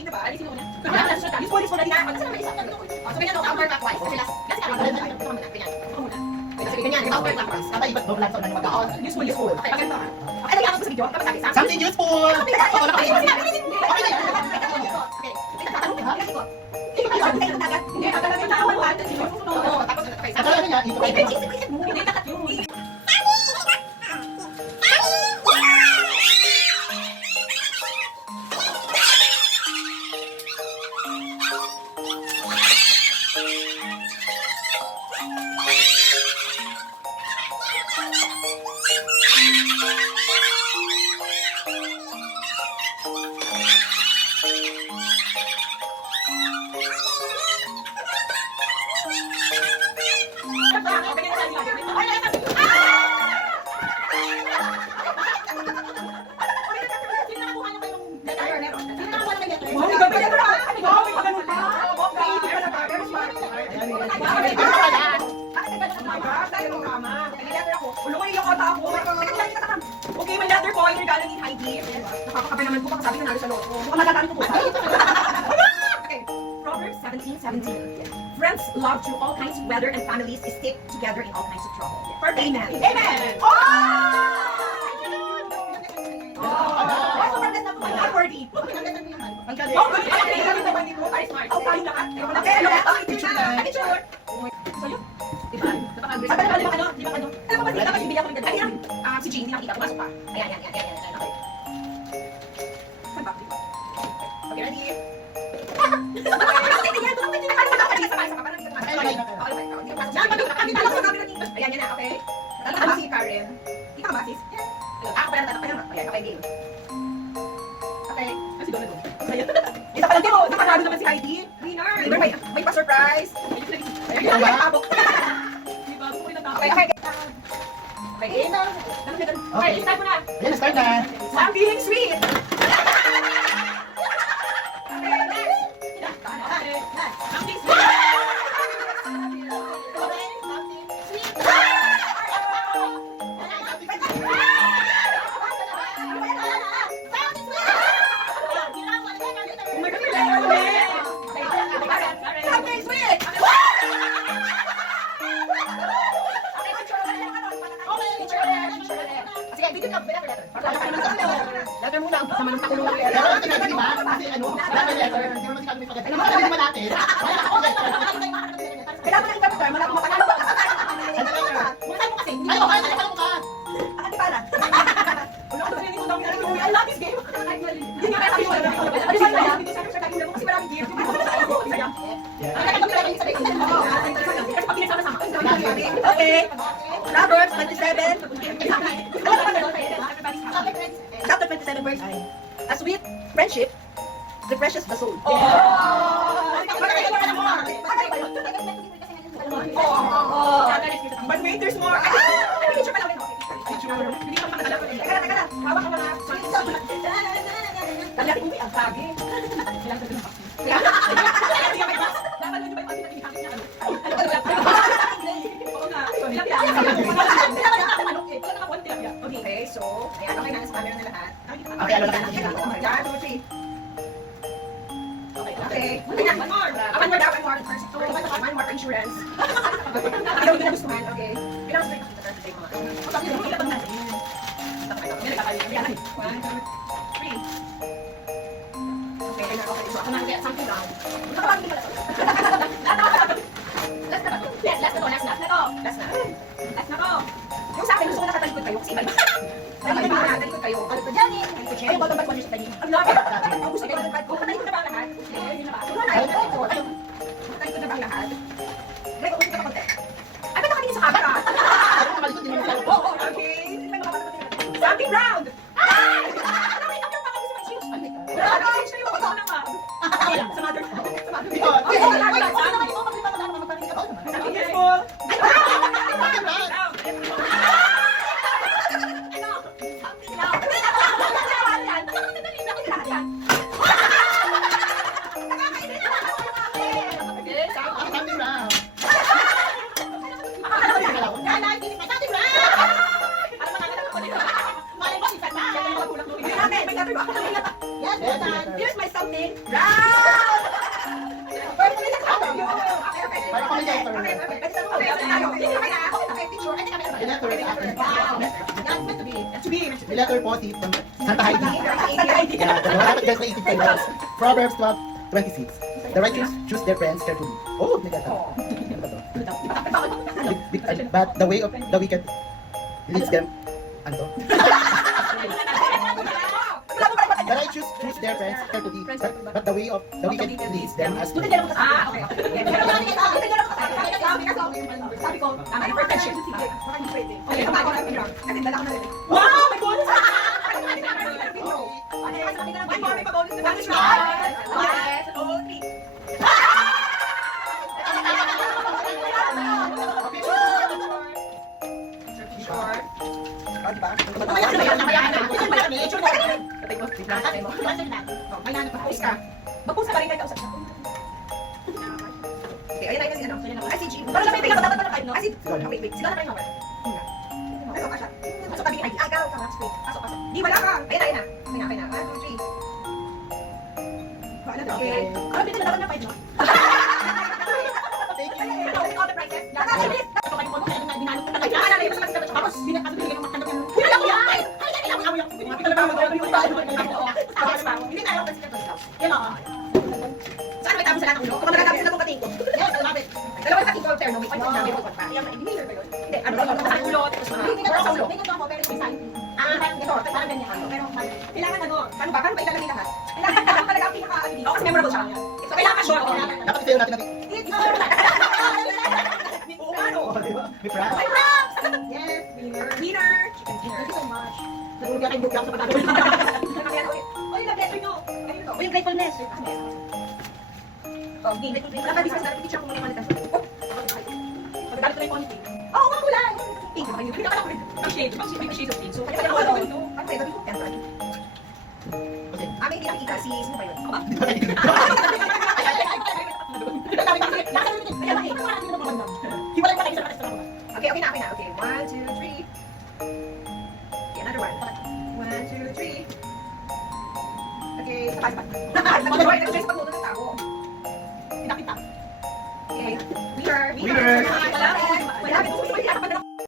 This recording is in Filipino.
King na ba? Alisin mo na. Useful na din ako. Kasi naman isa. So, ganyan ako, counterclockwise. Kasi last time, ito muna. Ganyan. Ito muna. Kasi ganyan, counterclockwise. Kakaiba't doon lang sa nang mag-aon. Useful. Okay, paganda ka. Okay, lagyan ako sa video. Tapos sabi, Something useful! Okay, Akala niya, ito ay okay, may letter po. Yung regalo ni Heidi. Nakakakabe naman po. Pakasabi ko nalo sa loko. Mukhang magagamit ko po. Okay. Proverbs 17:17. Friends love through all kinds of weather and families stick together in all kinds of trouble. Perfect. Amen. Amen. Oh! Worthy. ang galing. Oh, good. Ay, smart. Oh, tayo lahat. Picture na. Picture. So, yun. Diba? Sabi naman, di ba ano? Alam mo ba, di ba bibigyan ko ng ganito? Ayan, si Jean, hindi nakita. Pumasok pa. Ayan. Okay. Saan ba? Okay, ready? Ayan, yan na, okay? Tatanong si Karen. Ikaw ba, sis? Ako pa lang tatanong. Ayan, okay, game. Okay. Kasi doon na doon. Isa pa lang din, oh. Napanalo naman si Heidi. Winner. May pa-surprise. Ayan, tabok. Okay. Okay, start mo na. Yan, start na. I'm feeling sweet. Letter muna, sama ng pakulungan. Pero ito na, di ba? Kasi ano, dami letter. Hindi naman si Kami pagkatay. Ano naman natin? Kailangan mo lang ito, malapit mo pagkakalo. Mukha mo kasi. Ay, okay, ano mo ka? Akati para. I love this game. Hindi nga kaya kami wala. Kasi maraming gift. Okay. Proverbs 27. Chapter 27 verse 9. A sweet friendship refreshes the soul. But wait, there's more. Picture pa lang. Hindi ka makakala. Teka. Hawak ka muna. Tala, uwi ang kage. Dapat mo ba yung pagkakit niya? Okay, so, ayan, okay na sa camera na lahat. Okay, ano lang natin? 1, 2, 3. Okay. One more. One more. One more for insurance. Ayaw ko na gustuhan. Okay. Kailangan sa take mo. Kapag yun, hindi ka pang natin. Ayan. 1, 2, 3. Okay, okay. So, ako na get something down. Last na to. Yung sa akin, gusto ko nakatalikod kayo. Kasi iba. Talikod kayo. Ano to dyan eh? Ayun, bottom bad ko niyo sa talikod. Ang lapit. Ang gusto kayo bottom bad ko. Talikod na ba ang lahat? Yun na ba? Talikod na ba ang lahat? Like, ulit ka pa konti. Ay, ba't nakatingin sa camera? Oo, okay. Something round! Ay! Nakita ko yung mga gusto mag-choose. Ay, siya yung mga gusto naman. Sa mother. Something useful. Something loud. Pwede kami nagkakayo. Okay, okay. Para kami letter. Okay, okay. Pwede sa mga tayo. Hindi kami na. Okay, picture. Ay, kami. The letter is after. That's meant to be. That's to be. The letter po si from Santa Heidi. Santa Heidi. Yeah, the dapat guys naisip kayo. Proverbs 12:26. The righteous choose their friends carefully. Oh, may gata. But the way of the wicked leads them. Ano to? The righteous choose their friends carefully, but the way of the wicked leads them astray. Ah, okay. Sabi ko, tama yung perfection. Okay, kapag ako na kasi dala ko na rin. Wow! May bonus! May bonus na bonus na. Yes! Oh, please. Sure. Oh, diba? Mamaya na yan, mamaya na. Mamaya na. Picture na. Patay mo. Patay mo. May nanay, mag-post ka. Mag-post ka pa rin kayo kausap na. Okay, ayun tayo kasi ano. Ay, si G. Parang lang may tingnan ko dapat na 5, no? Ay, si... Wait, wait. Sila na tayo number. Pasok ka siya. Pasok ka din. Ay, agaw ka. Wait. Pasok, pasok. Di, wala ka. Ayun na, ayun na. Okay na. 1, 2, 3. Ano to? Okay. Ano dito na dapat na 5, no? Thank you. Kasi all the prices. Bilis! Tapos, binigyan ng makandang yan. Pinala ko yan! Ay, pinala ko yan! Pinala ko yan! Hindi tayo kasi ito. Yan o. Saan may tapos sa lahat ng ulo? Kung magkatapos na itong kating ko. Yes, malapit. Dalawang kating ko, pero may point na ito pa. Hindi ba yun? Hindi, ano ba? Sa ulo, tapos mga... Hindi ka sa ulo. Hindi ka pero may sign. Ah, ito, parang ganyan. Pero, kailangan ano, paano ba? Paano ba ilalagay lahat? Kailangan talaga ang pinaka-ano dito. Kasi memorable siya. So, kailangan sure. Dapat isayo natin natin. Hindi, May prank. my props! Yes, winner. Winner! Chicken dinner. Thank you so much. Nagulog yan, nagulog yan sa pagkakawin. Oy, nag-letter nyo. Ayun to. Oy, yung gratefulness. Oh, hindi. Wala ka discuss natin. Teacher ko muna yung malitas. Oh, magagalit ko na yung konti. Oh, mga kulay. Pink. Hindi ka pala ang shade. May shade of pink. So, kaya ako ito. Ano kaya? Sabi ko, temper. May hindi nakikita. Sino ba yun? Ako ba? Okay, okay na. Okay, 1, 2, 3. Okay, another one. 1, 2, 3. Okay, sabay. Mag-join ng Facebook muna ng tao. Pinakita. Okay. Winner. Winner. Wala. Wala.